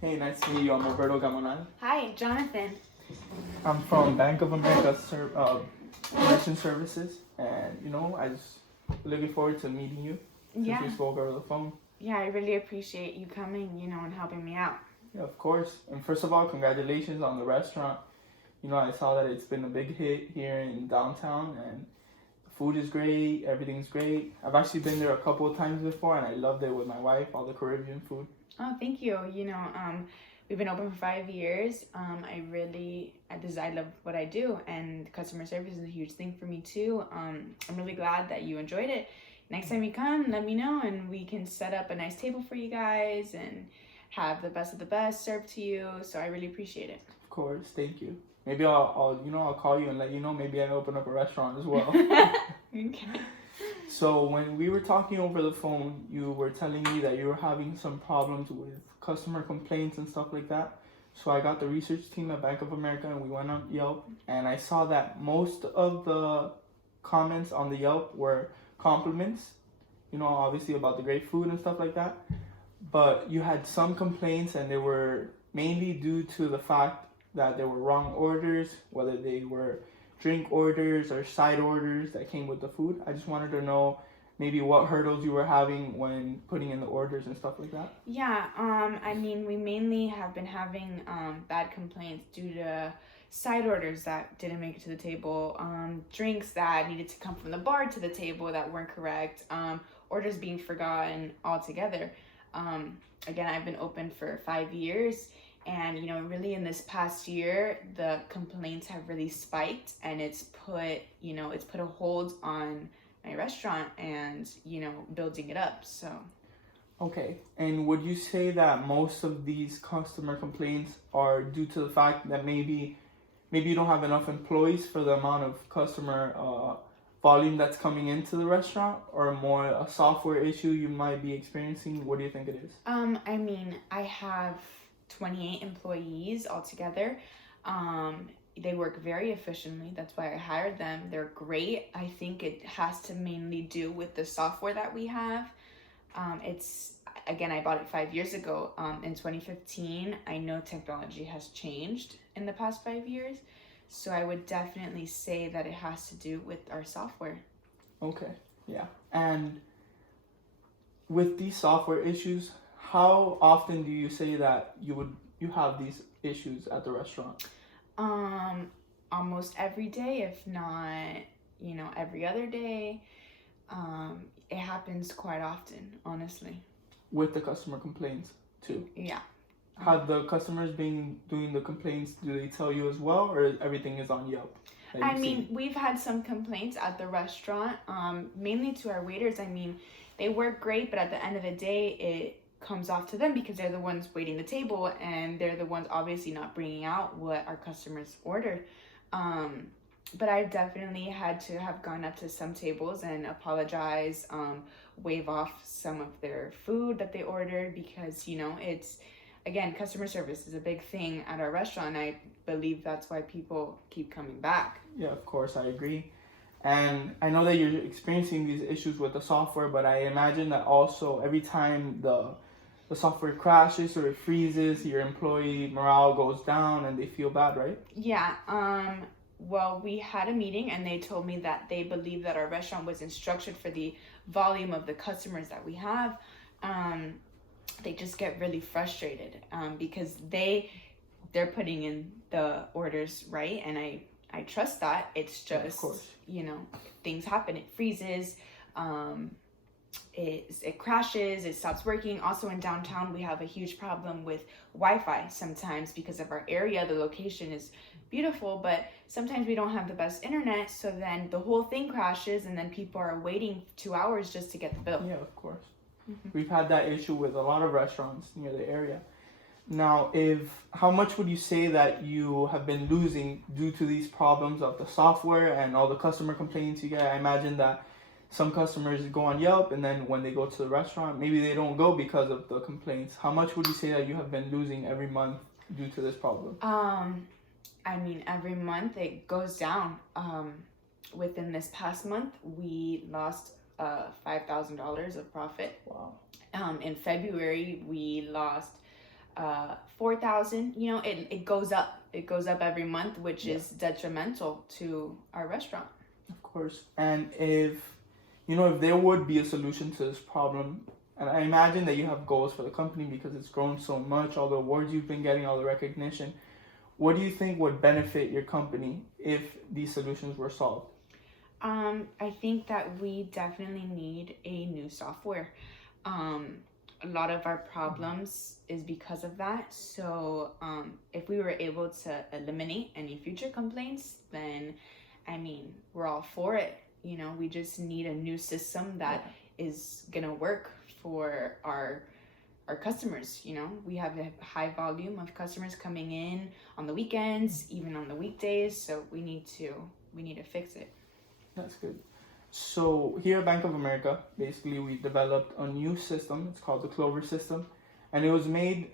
Hey, nice to meet you. I'm Alberto Gamonal. Hi, Jonathan. I'm from Bank of America Merchant Services, and I just looking forward to meeting you since Yeah, we spoke over the phone. I really appreciate you coming, and helping me out. Yeah, of course. And first of all, congratulations on the restaurant. I saw that it's been a big hit here in downtown, and the food is great. Everything's great. I've actually been there a couple of times before, and I loved it with my wife. All the Caribbean food. Oh, thank you. We've been open for 5 years. I love what I do, and customer service is a huge thing for me too. I'm really glad that you enjoyed it. Next time you come, let me know, and we can set up a nice table for you guys and have the best of the best served to you. So I really appreciate it. Of course, thank you. Maybe I'll call you and let you know. Maybe I open up a restaurant as well. Okay. So when we were talking over the phone, you were telling me that you were having some problems with customer complaints and stuff like that. So I got the research team at Bank of America and we went on Yelp, and I saw that most of the comments on the Yelp were compliments, obviously about the great food and stuff like that. But you had some complaints, and they were mainly due to the fact that there were wrong orders, whether they were drink orders or side orders that came with the food. I just wanted to know maybe what hurdles you were having when putting in the orders and stuff like that. Yeah, we mainly have been having bad complaints due to side orders that didn't make it to the table, drinks that needed to come from the bar to the table that weren't correct, orders being forgotten altogether. Again, I've been open for 5 years, and really in this past year, the complaints have really spiked, and it's put a hold on my restaurant and building it up. So Okay, and would you say that most of these customer complaints are due to the fact that maybe you don't have enough employees for the amount of customer volume that's coming into the restaurant, or more a software issue you might be experiencing? What do you think it is? I have 28 employees altogether. They work very efficiently. That's why I hired them. They're great. I think it has to mainly do with the software that we have. I bought it 5 years ago. In 2015, I know technology has changed in the past 5 years. So I would definitely say that it has to do with our software. Okay, yeah. And with these software issues, how often do you say that you have these issues at the restaurant? Almost every day, if not, every other day. It happens quite often, honestly. With the customer complaints too? Yeah. Have the customers been doing the complaints? Do they tell you as well, or everything is on Yelp? We've had some complaints at the restaurant, mainly to our waiters. They work great, but at the end of the day, it comes off to them because they're the ones waiting the table, and they're the ones obviously not bringing out what our customers ordered. But I've definitely had to have gone up to some tables and apologize, waive off some of their food that they ordered, because it's, again, customer service is a big thing at our restaurant. I believe that's why people keep coming back. Yeah, of course, I agree. And I know that you're experiencing these issues with the software, but I imagine that also every time the software crashes or it freezes, your employee morale goes down and they feel bad, right? Yeah. Well, we had a meeting, and they told me that they believe that our restaurant wasn't structured for the volume of the customers that we have. They just get really frustrated because they're putting in the orders right, and I trust that. It's just, of course, things happen. It freezes, it crashes, it stops working. Also in downtown, we have a huge problem with Wi-Fi sometimes because of our area. The location is beautiful, but sometimes we don't have the best internet, so then the whole thing crashes, and then people are waiting 2 hours just to get the bill. Yeah, of course. We've had that issue with a lot of restaurants near the area. Now, how much would you say that you have been losing due to these problems of the software and all the customer complaints you get? I imagine that some customers go on Yelp, and then when they go to the restaurant, maybe they don't go because of the complaints. How much would you say that you have been losing every month due to this problem? Every month it goes down. Within this past month, we lost $5,000 of profit. Wow. In February, we lost $4,000, it goes up. It goes up every month, which is detrimental to our restaurant. Of course. And if there would be a solution to this problem, and I imagine that you have goals for the company because it's grown so much, all the awards you've been getting, all the recognition, what do you think would benefit your company if these solutions were solved? I think that we definitely need a new software. A lot of our problems is because of that. So if we were able to eliminate any future complaints, then we're all for it. We just need a new system that is gonna work for our customers. We have a high volume of customers coming in on the weekends, even on the weekdays. So we need to fix it. That's good. So here at Bank of America, basically we developed a new system. It's called the Clover system, and it was made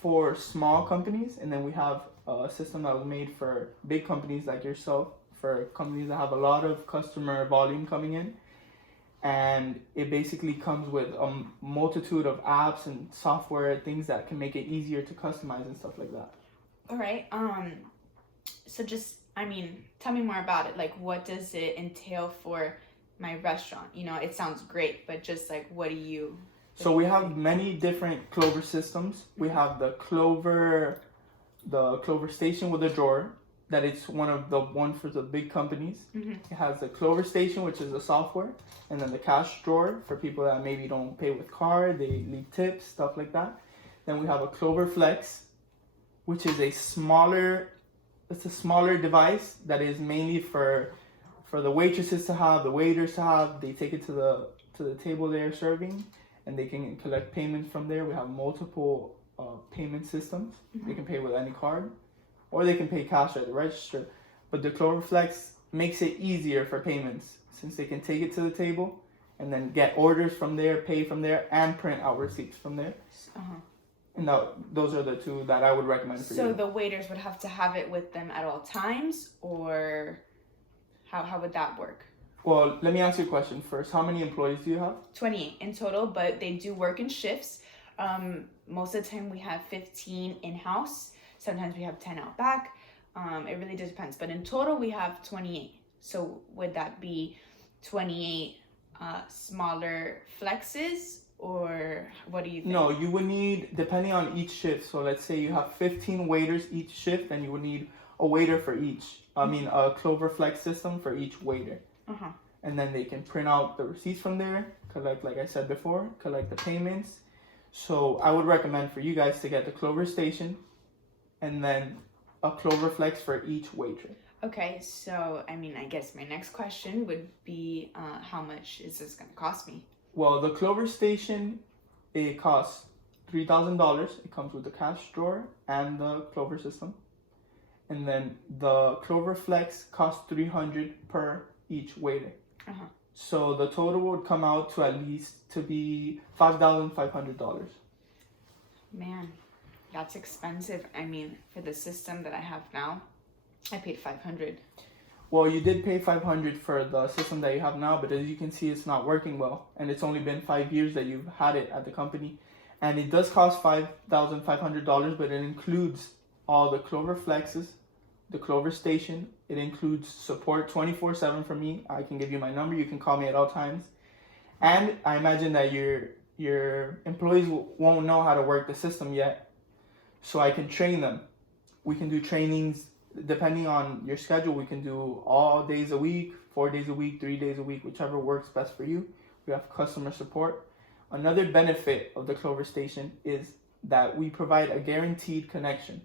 for small companies. And then we have a system that was made for big companies like yourself, for companies that have a lot of customer volume coming in. And it basically comes with a multitude of apps and software, things that can make it easier to customize and stuff like that. All right. So just, tell me more about it. Like, what does it entail for my restaurant? It sounds great, but just like, what do you... So we have many different Clover systems. We have the Clover Station with a drawer. That it's one for the big companies. Mm-hmm. It has the Clover Station, which is the software, and then the cash drawer for people that maybe don't pay with card, they leave tips, stuff like that. Then we have a Clover Flex, which is a smaller device that is mainly for the waitresses to have, the waiters to have. They take it to the table they are serving, and they can collect payments from there. We have multiple payment systems. Mm-hmm. They can pay with any card, or they can pay cash at the register. But the Clover Flex makes it easier for payments, since they can take it to the table and then get orders from there, pay from there, and print out receipts from there. Uh-huh. And those are the two that I would recommend for you. So the waiters would have to have it with them at all times, or how would that work? Well, let me ask you a question first. How many employees do you have? 28 in total, but they do work in shifts. Most of the time we have 15 in-house. Sometimes we have 10 out back. It really just depends. But in total, we have 28. So would that be 28 smaller flexes, or what do you think? No, you would need, depending on each shift. So let's say you have 15 waiters each shift, then you would need a waiter for each. A Clover Flex system for each waiter. Uh-huh. And then they can print out the receipts from there, collect, like I said before, collect the payments. So I would recommend for you guys to get the Clover Station, and then a Clover Flex for each waiter. Okay, so I guess my next question would be, how much is this going to cost me? Well, the Clover Station, it costs $3,000. It comes with the cash drawer and the Clover system. And then the Clover Flex costs $300 per each waiter. Uh-huh. So the total would come out to at least to be $5,500. Man, that's expensive. For the system that I have now, I paid $500. Well, you did pay $500 for the system that you have now, but as you can see, it's not working well, and it's only been 5 years that you've had it at the company, and it does cost $5,500, but it includes all the Clover Flexes, the Clover Station. It includes support 24/7 for me. I can give you my number. You can call me at all times, and I imagine that your employees won't know how to work the system yet, so I can train them. We can do trainings. Depending on your schedule, we can do all days a week, 4 days a week, 3 days a week, whichever works best for you. We have customer support. Another benefit of the Clover Station is that we provide a guaranteed connection.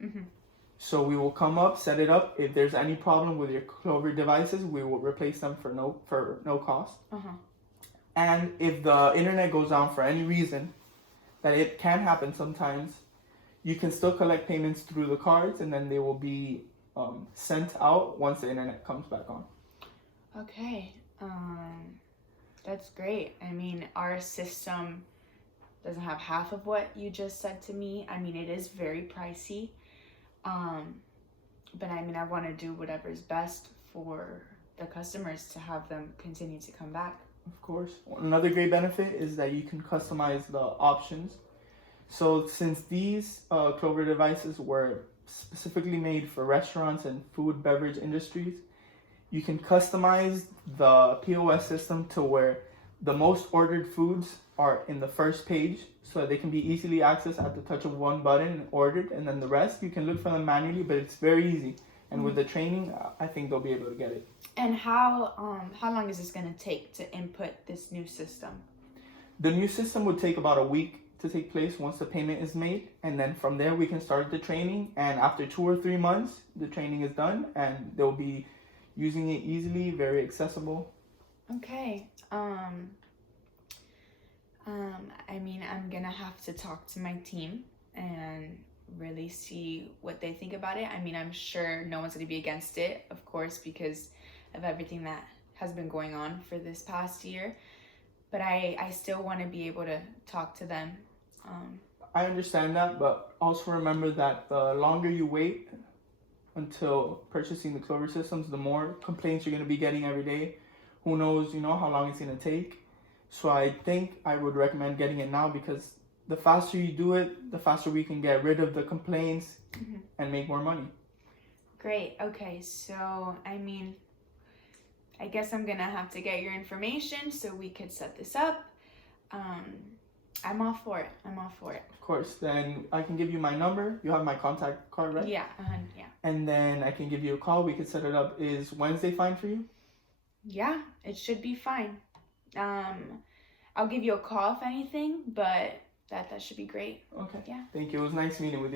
Mm-hmm. So we will come up, set it up. If there's any problem with your Clover devices, we will replace them for no cost. Uh-huh. And if the internet goes down for any reason, that it can happen sometimes, you can still collect payments through the cards, and then they will be sent out once the internet comes back on. Okay, that's great. Our system doesn't have half of what you just said to me. It is very pricey, but I want to do whatever is best for the customers to have them continue to come back. Of course. Another great benefit is that you can customize the options. So since these Clover devices were specifically made for restaurants and food beverage industries, you can customize the POS system to where the most ordered foods are in the first page so that they can be easily accessed at the touch of one button and ordered, and then the rest you can look for them manually, but it's very easy. And with the training, I think they'll be able to get it. And how long is this going to take to input this new system? The new system would take about a week to take place once the payment is made, and then from there we can start the training, and after 2 or 3 months the training is done and they'll be using it easily, very accessible. Okay. I mean, I'm gonna have to talk to my team and really see what they think about it. I mean, I'm sure no one's gonna be against it, of course, because of everything that has been going on for this past year. But I still want to be able to talk to them. I understand that, but also remember that the longer you wait until purchasing the Clover systems, the more complaints you're going to be getting every day. Who knows, how long it's going to take. So I think I would recommend getting it now, because the faster you do it, the faster we can get rid of the complaints and make more money. Great. Okay. So, I mean, I guess I'm going to have to get your information so we could set this up. I'm all for it. Of course. Then I can give you my number. You have my contact card, right? Yeah. Yeah. And then I can give you a call. We can set it up. Is Wednesday fine for you? Yeah, it should be fine. I'll give you a call if anything, but that should be great. Okay. Yeah. Thank you. It was nice meeting with you.